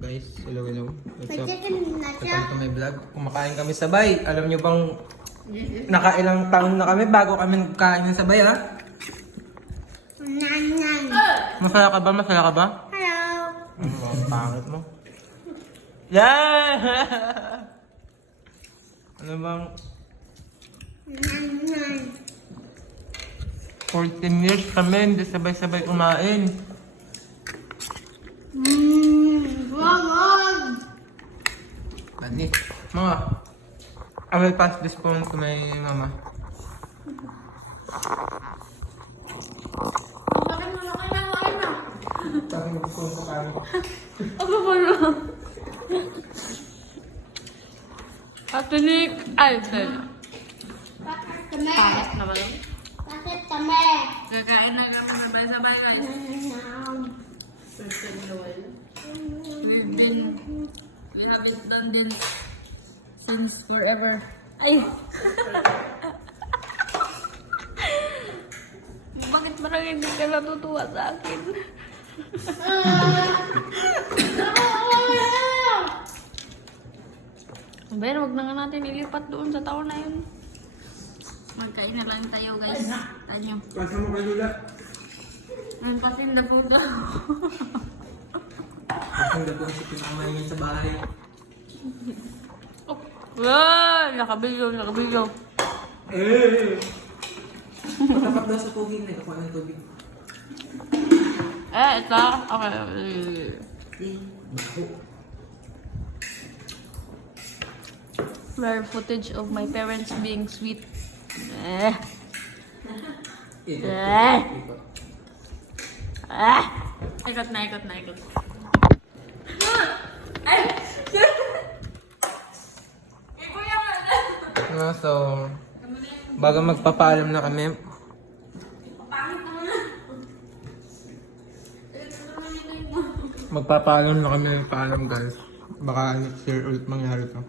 Guys, hello, hello. What's up? Chicken na siya. Welcome to my vlog. Kumakain kami sabay. Alam nyo bang nakailang taon na kami bago kami nagkain ng sabay, ha? Nan. Masaya ka ba? Masaya ka ba? Hello. Ang pangit mo. Yeah! Ano bang Nan. 14 years kami, hindi sabay-sabay kumain. Wag. Bani. Mga, I will pass this phone to my mama. Bakit mo na kain na? Sabi mo gusto ko kami. Ako ba na? Atinik, ay, sel. Bakit kami? Pangit na ba yun? Bakit kami? Kakain na kami sabay-sabay guys. We haven't done this since forever. Ay! Bakit parang hindi ka natutuwa sa akin? Ben, wag na nga natin ilipat doon sa taon na yun. Magkain na lang tayo guys. Tayo. Pasa mo kay Lula. I'm passing the food. Ang ganda ko si pinamay niya sa bahay. Wow! Nakabilyo. Eh! Patapat daw sa tubig, nagkakuha ng tubig. Ito. Okay. Baho. Rare footage of my parents being sweet. Ikot na. So, bago magpapaalam na kami, magpapaalam na kami ng paalam guys. Baka next year ulit mangyari to.